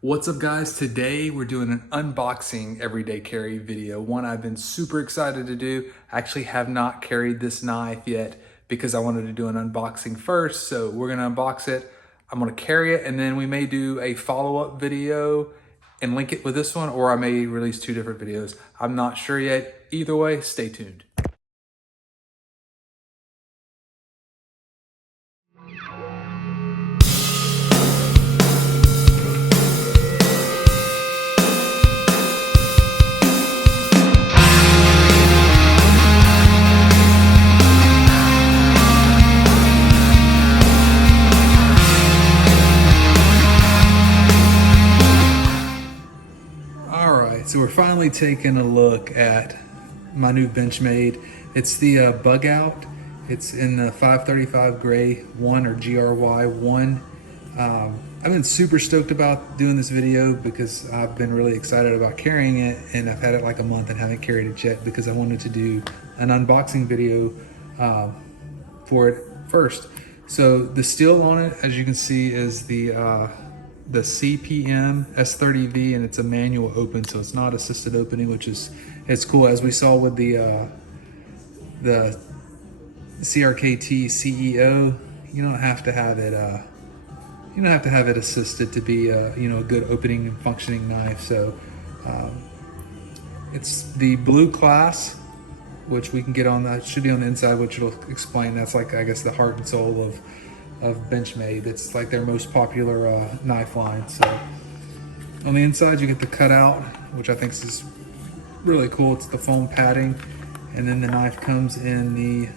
What's up guys? Today we're doing an unboxing everyday carry video. One I've been super excited to do. I actually have not carried this knife yet because I wanted to do an unboxing first. So we're gonna unbox it. I'm gonna carry it and then we may do a follow-up video and link it with this one, or I may release two different videos. I'm not sure yet. Either way, stay tuned. So we're finally taking a look at my new Benchmade. It's the Bugout. It's in the 535 gray 1 or GRY 1. I've been super stoked about doing this video because I've been really excited about carrying it, and I've had it like a month and haven't carried it yet because I wanted to do an unboxing video for it first. So the steel on it, as you can see, is the CPM S30V, and it's a manual open, so it's not assisted opening, which is it's cool. As we saw with the CRKT CEO, you don't have to have it assisted to be a good opening and functioning knife. So it's the blue class, which we can get on that, should be on the inside, which will explain. That's like, I guess, the heart and soul of Benchmade. It's like their most popular knife line. So on the inside you get the cutout, which I think is really cool. It's the foam padding, and then the knife comes in the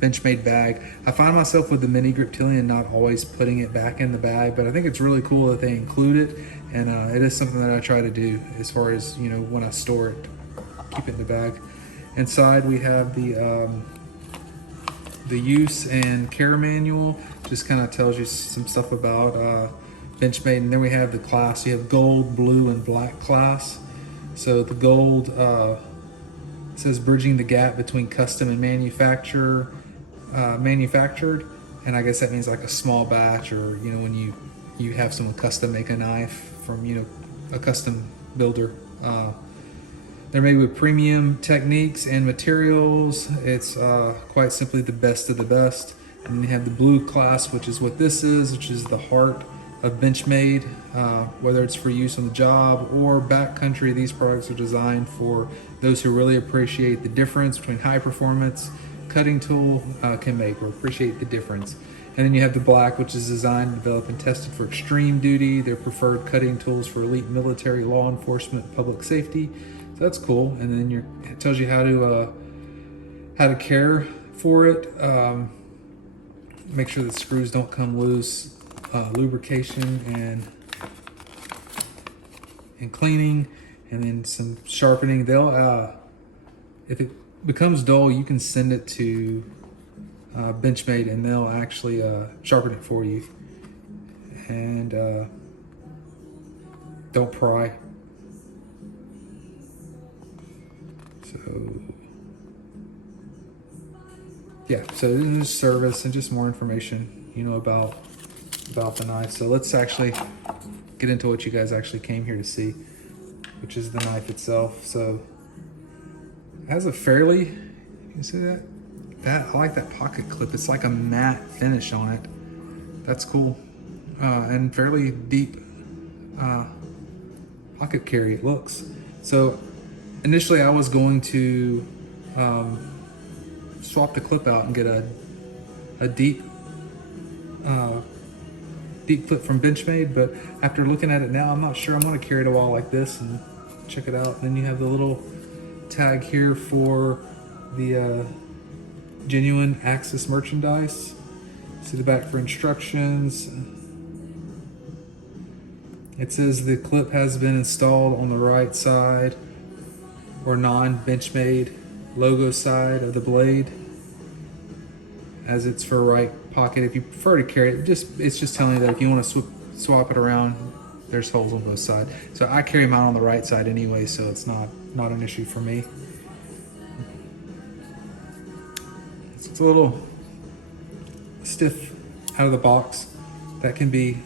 Benchmade bag. I find myself with the mini griptilian not always putting it back in the bag, but I think it's really cool that they include it, and it is something that I try to do as far as, when I store it, keep it in the bag. Inside we have the use and care manual. Just kind of tells you some stuff about Benchmade. And then we have the class. You have gold, blue, and black class. So the gold says bridging the gap between custom and manufactured, and I guess that means like a small batch, or when you have someone custom make a knife from a custom builder. They're made with premium techniques and materials. It's quite simply the best of the best. And then you have the blue class, which is what this is, which is the heart of Benchmade. Whether it's for use on the job or backcountry, these products are designed for those who really appreciate the difference between high performance cutting tool can make, or appreciate the difference. And then you have the black, which is designed, developed, and tested for extreme duty. They're preferred cutting tools for elite military, law enforcement, public safety. So that's cool. And then it tells you how to care for it. Make sure the screws don't come loose. Lubrication and cleaning, and then some sharpening. They'll if it becomes dull, you can send it to Benchmade, and they'll actually sharpen it for you. And don't pry. So yeah, so this is service and just more information, about the knife. So let's actually get into what you guys actually came here to see, which is the knife itself. So it has a fairly, you see that? I like that pocket clip. It's like a matte finish on it. That's cool. And fairly deep pocket carry it looks. So initially I was going to swap the clip out and get a deep clip from Benchmade, but after looking at it now, I'm not sure. I'm going to carry it a while like this and check it out. And then you have the little tag here for the genuine Axis merchandise. See the back for instructions. It says the clip has been installed on the right side or non-Benchmade logo side of the blade, as it's for right pocket. If you prefer to carry it, it's just telling you that if you want to swap it around, there's holes on both sides. So I carry mine on the right side anyway, so it's not an issue for me. It's a little stiff out of the box. That can be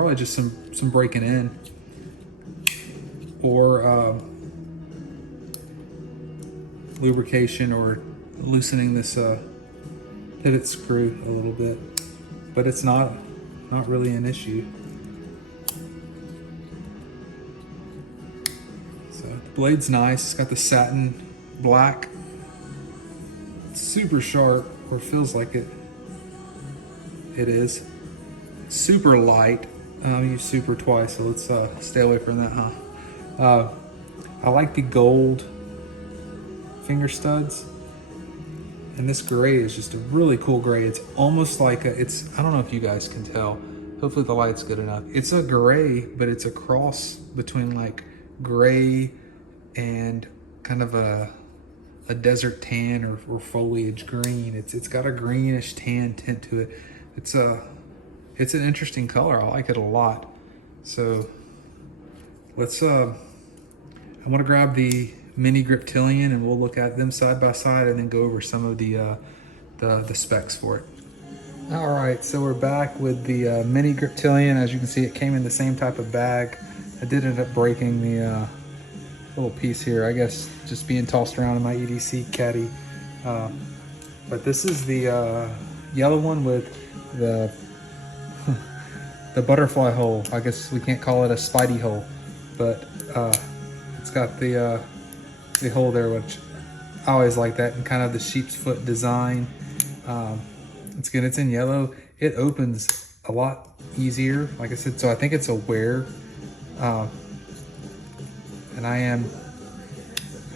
probably just some breaking in, or lubrication, or loosening this pivot screw a little bit, but it's not really an issue. So the blade's nice. It's got the satin black. It's super sharp, or feels like it. It is super light. I use super twice, so let's stay away from that, huh? I like the gold finger studs, and this gray is just a really cool gray. It's almost like I don't know if you guys can tell. Hopefully the light's good enough. It's a gray, but it's a cross between like gray and kind of a desert tan, or foliage green. It's got a greenish tan tint to it. It's an interesting color. I like it a lot. So let's I want to grab the mini Griptilian, and we'll look at them side by side and then go over some of the specs for it. All right, so we're back with the mini Griptilian. As you can see, it came in the same type of bag. I did end up breaking the little piece here, I guess just being tossed around in my EDC caddy. But this is the yellow one with the the butterfly hole. I guess we can't call it a Spidey hole, but it's got the hole there, which I always like that, and kind of the sheep's foot design. It's good. It's in yellow. It opens a lot easier, like I said, so I think it's a wear. And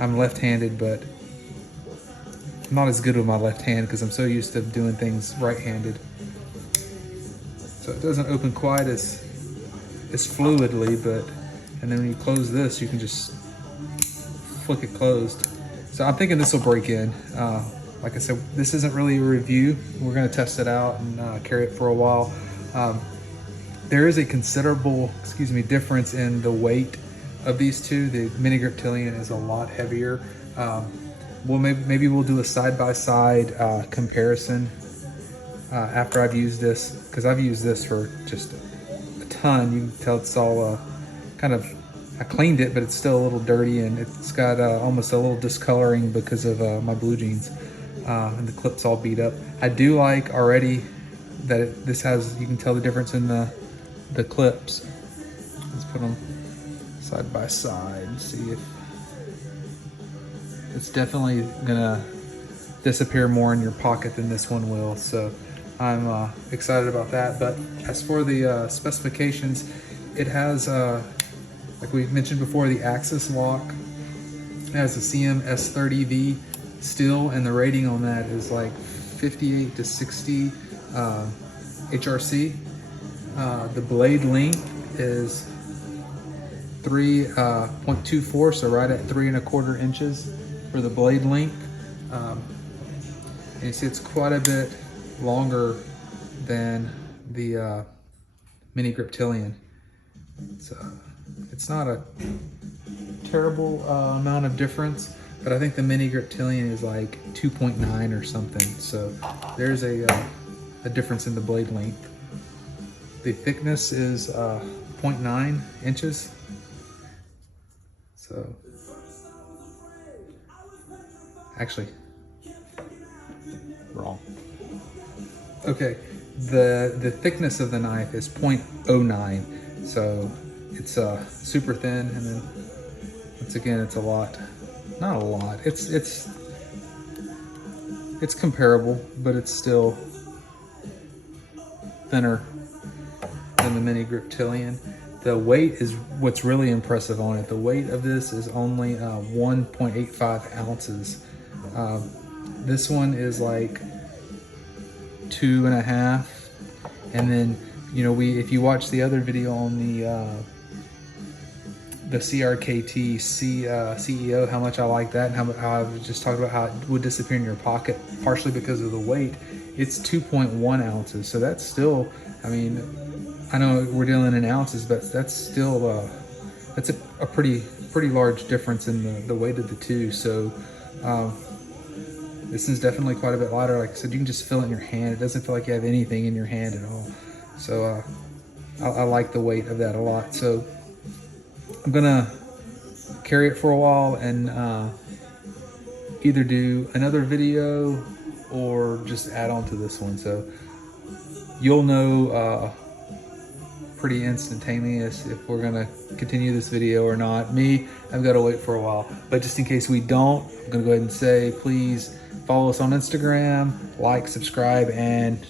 I'm left-handed, but I'm not as good with my left hand because I'm so used to doing things right-handed. So it doesn't open quite as fluidly, and then when you close this, you can just flick it closed. So I'm thinking this will break in. Like I said, this isn't really a review. We're gonna test it out and carry it for a while. There is a considerable, difference in the weight of these two. The mini Griptilian is a lot heavier. Well, maybe we'll do a side-by-side comparison after I've used this, because I've used this for just a ton. You can tell it's all I cleaned it, but it's still a little dirty, and it's got almost a little discoloring because of my blue jeans, and the clip's all beat up. I do like already that this has, you can tell the difference in the clips. Let's put them side by side and see if it's definitely gonna disappear more in your pocket than this one will. So I'm excited about that. But as for the specifications, it has like we mentioned before, the axis lock. It has a CM S30V steel, and the rating on that is like 58 to 60 HRC. The blade length is 3.24, so right at 3¼ inches for the blade length. And you see it's quite a bit longer than the mini Griptilian. So it's not a terrible amount of difference, but I think the mini Griptilian is like 2.9 or something. So there's a difference in the blade length. The thickness is 0.9 inches. So actually, wrong. Okay, the thickness of the knife is 0.09. So it's super thin, and then once again, it's a lot. Not a lot. It's comparable, but it's still thinner than the mini Griptilian. The weight is what's really impressive on it. The weight of this is only 1.85 ounces. This one is like 2.5, and then if you watch the other video on the CRKT CEO, how much I like that, and how I was just talking about how it would disappear in your pocket, partially because of the weight. It's 2.1 ounces, so that's still, I mean, I know we're dealing in ounces, but that's still that's a pretty large difference in the weight of the two. So this is definitely quite a bit lighter. Like I said, you can just feel it in your hand. It doesn't feel like you have anything in your hand at all. So I like the weight of that a lot. So I'm gonna carry it for a while and either do another video or just add on to this one. So you'll know pretty instantaneous if we're gonna continue this video or not. Me, I've got to wait for a while, but just in case we don't, I'm gonna go ahead and say, please follow us on Instagram, like, subscribe, and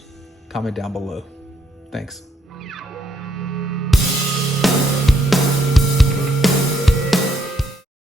comment down below. Thanks.